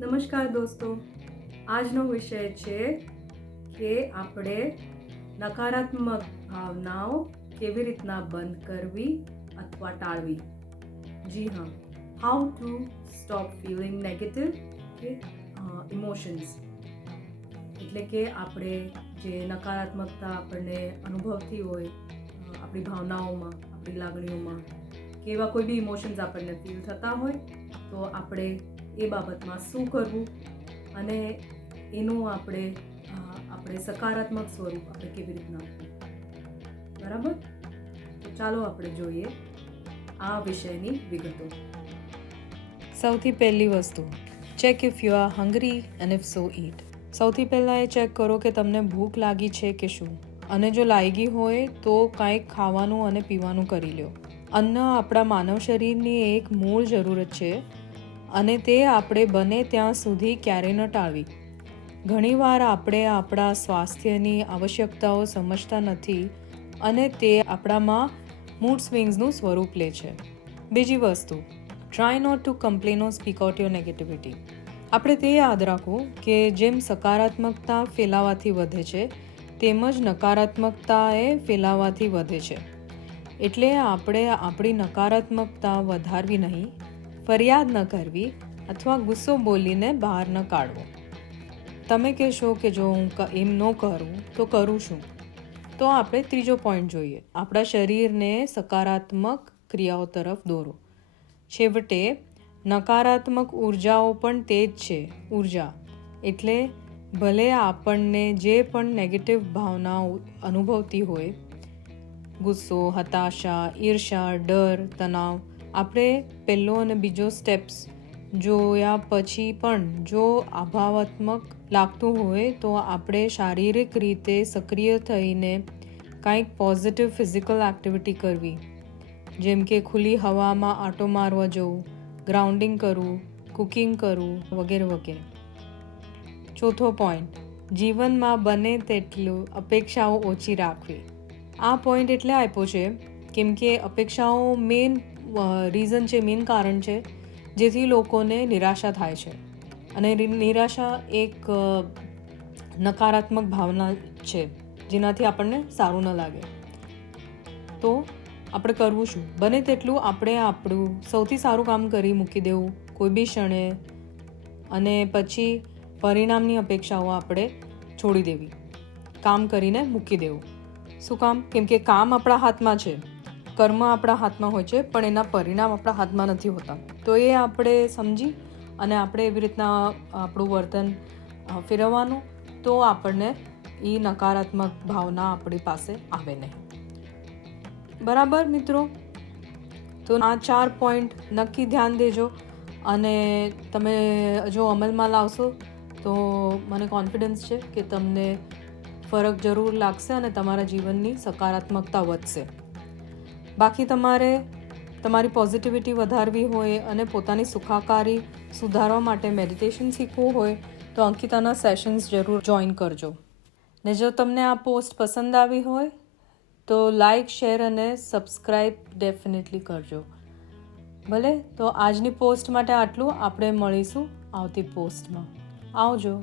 નમસ્કાર દોસ્તો, આજનો વિષય છે કે આપણે નકારાત્મક ભાવનાઓ કેવી રીતના બંધ કરવી અથવા ટાળવી. જી હા, how to stop feeling negative કે ઇમોશન્સ. એટલે કે આપણે જે નકારાત્મકતા આપણને અનુભવતી હોય આપણી ભાવનાઓમાં, આપણી લાગણીઓમાં, કે એવા કોઈ બી ઇમોશન્સ આપણને ફીલ થતા હોય તો આપણે એ બાબતમાં શું કરવું અને એનું આપણે સકારાત્મક સ્વરૂપ આપણે કેવી રીતના આપવું. બરાબર? તો ચાલો આપણે જોઈએ આ વિષયની વિગતો. સૌથી પહેલી વસ્તુ, check if you are hungry and if so eat. સૌથી પહેલાં એ ચેક કરો કે તમને ભૂખ લાગી છે કે શું, અને જો લાગી હોય તો કાંઈક ખાવાનું અને પીવાનું કરી લો. અન્ન આપણા માનવ શરીરની એક મૂળ જરૂરત છે અને તે આપણે બને ત્યાં સુધી ક્યારેય ન ટાળવી. ઘણીવાર આપણે આપણા સ્વાસ્થ્યની આવશ્યકતાઓ સમજતા નથી અને તે આપણામાં મૂડ સ્વિંગ્સનું સ્વરૂપ લે છે. બીજી વસ્તુ, try not to complain or speak out your negativity. આપણે તે યાદ રાખવું કે જેમ સકારાત્મકતા ફેલાવાથી વધે છે તેમજ નકારાત્મકતા એ ફેલાવાથી વધે છે. એટલે આપણે આપણી નકારાત્મકતા વધારવી નહીં, ફરિયાદ ન કરવી અથવા ગુસ્સો બોલીને બહાર ન કાઢવો. તમે કહેશો કે જો હું એમ ન કરું તો કરું શું? તો આપણે ત્રીજો પોઈન્ટ જોઈએ, આપણા શરીરને સકારાત્મક ક્રિયાઓ તરફ દોરો. છેવટે નકારાત્મક ઉર્જાઓ પણ તે જ છે, ઉર્જા. એટલે ભલે આપણને જે પણ નેગેટિવ ભાવનાઓ અનુભવતી હોય, ગુસ્સો, હતાશા, ઈર્ષા, ડર, તણાવ, આપણે પહેલો અને બીજો સ્ટેપ્સ જોયા પછી પણ જો અભાવાત્મક લાગતું હોય તો આપણે શારીરિક રીતે સક્રિય થઈને કાંઈક પોઝિટિવ ફિઝિકલ એક્ટિવિટી કરવી, જેમ કે ખુલ્લી હવામાં આંટો મારવા જવું, ગ્રાઉન્ડિંગ કરવું, કુકિંગ કરવું વગેરે વગેરે. ચોથો પોઈન્ટ, જીવનમાં બને તેટલું અપેક્ષાઓ ઓછી રાખવી. આ પોઈન્ટ એટલે આપ્યો છે કેમ કે અપેક્ષાઓ મેઇન રીઝન છે, મેઇન કારણ છે જેથી લોકોને નિરાશા થાય છે. અને નિરાશા એક નકારાત્મક ભાવના છે જેનાથી આપણને સારું ન લાગે. તો આપણે કરવું શું? બને તેટલું આપણે આપણું સૌથી સારું કામ કરી મૂકી દેવું કોઈ બી ક્ષણે, અને પછી પરિણામની અપેક્ષાઓ આપણે છોડી દેવી, કામ કરીને મૂકી દેવું. શું કામ? કેમ કે કામ આપણા હાથમાં છે, કર્મ આપણા હાથમાં હોય છે, પણ એના પરિણામ આપણા હાથમાં નથી હોતા. તો એ આપણે સમજી અને આપણે એવી રીતના આપણું વર્તન ફેરવવાનું, તો આપણને એ નકારાત્મક ભાવના આપણી પાસે આવે નહીં. બરાબર મિત્રો? તો આ 4 પોઈન્ટ નક્કી ધ્યાન દેજો અને તમે જો અમલમાં લાવશો તો મને કોન્ફિડન્સ છે કે તમને ફરક જરૂર લાગશે અને તમારા જીવનની સકારાત્મકતા વધશે. બાકી તમારે તમારી પોઝિટિવિટી વધારવી હોય અને પોતાની સુખાકારી સુધારવા માટે મેડિટેશન શીખવું હોય તો અંકિતાના સેશન્સ જરૂર જોઈન કરજો. ને જો તમને આ પોસ્ટ પસંદ આવી હોય તો લાઈક, શેર અને સબસ્ક્રાઈબ ડેફિનેટલી કરજો. ભલે, તો આજની પોસ્ટ માટે આટલું. આપણે મળીશું આવતી પોસ્ટમાં. આવજો.